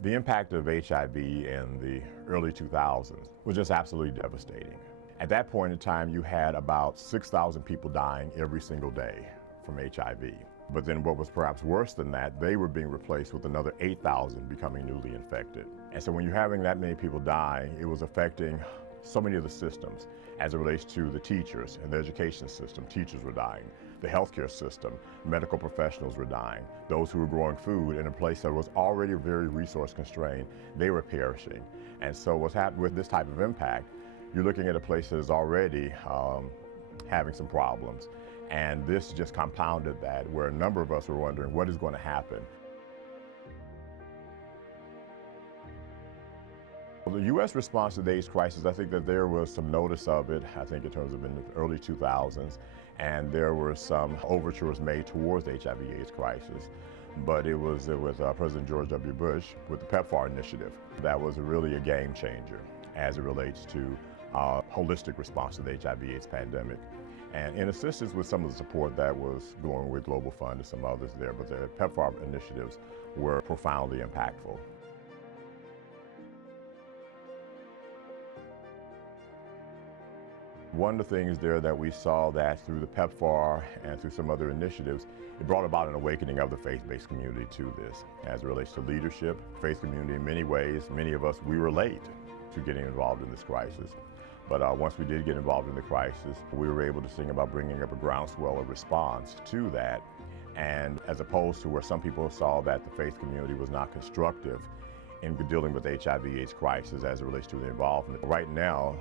The impact of HIV in the early 2000s was just absolutely devastating. At that point in time, you had about 6,000 people dying every single day from HIV. But then what was perhaps worse than that, they were being replaced with another 8,000 becoming newly infected. And so when you're having that many people die, it was affecting so many of the systems as it relates to the teachers and the education system. Teachers were dying. The healthcare system, medical professionals were dying. Those who were growing food in a place that was already very resource constrained, they were perishing. And so what's happened with this type of impact, you're looking at a place that is already having some problems. And this just compounded that, where a number of us were wondering what is going to happen. The U.S. response to the AIDS crisis, I think that there was some notice of it, I think in terms of in the early 2000s, and there were some overtures made towards the HIV/AIDS crisis. But it was with President George W. Bush with the PEPFAR initiative. That was really a game changer as it relates to holistic response to the HIV/AIDS pandemic. And in assistance with some of the support that was going with Global Fund and some others there, but the PEPFAR initiatives were profoundly impactful. One of the things there that we saw that through the PEPFAR and through some other initiatives, it brought about an awakening of the faith-based community to this. As it relates to leadership, faith community in many ways, many of us, we were late to getting involved in this crisis. But once we did get involved in the crisis, we were able to sing about bringing up a groundswell of response to that. And as opposed to where some people saw that the faith community was not constructive in dealing with the HIV/AIDS crisis as it relates to the involvement. Right now,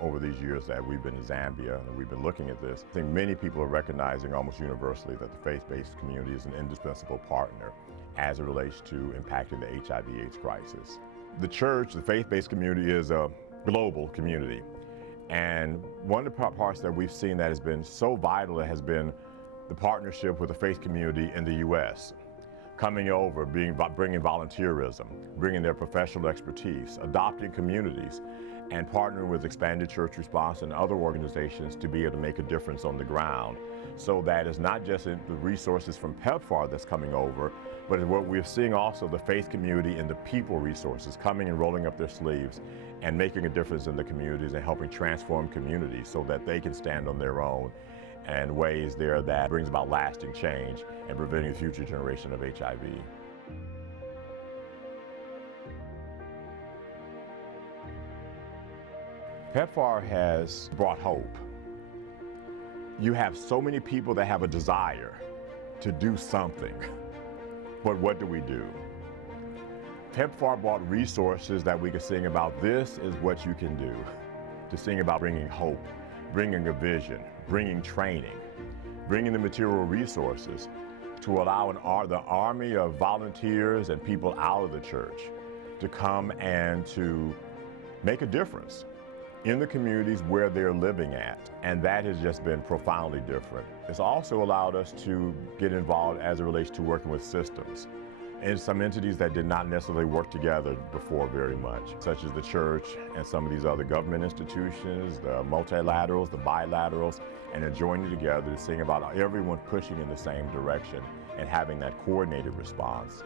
over these years that we've been in Zambia and we've been looking at this, I think many people are recognizing almost universally that the faith-based community is an indispensable partner as it relates to impacting the HIV/AIDS crisis. The church, the faith-based community, is a global community. And one of the parts that we've seen that has been so vital has been the partnership with the faith community in the U.S. Coming over, bringing volunteerism, bringing their professional expertise, adopting communities, and partnering with Expanded Church Response and other organizations to be able to make a difference on the ground. So that it's not just the resources from PEPFAR that's coming over, but what we're seeing also the faith community and the people resources coming and rolling up their sleeves and making a difference in the communities and helping transform communities so that they can stand on their own and ways there that brings about lasting change and preventing the future generation of HIV. PEPFAR has brought hope. You have so many people that have a desire to do something, but what do? PEPFAR brought resources that we could sing about. This is what you can do, to sing about bringing hope, bringing a vision, bringing training, bringing the material resources to allow the army of volunteers and people out of the church to come and to make a difference in the communities where they're living at. And that has just been profoundly different. It's also allowed us to get involved as it relates to working with systems and some entities that did not necessarily work together before very much, such as the church and some of these other government institutions, the multilaterals, the bilaterals, and they're joining together to sing about everyone pushing in the same direction and having that coordinated response.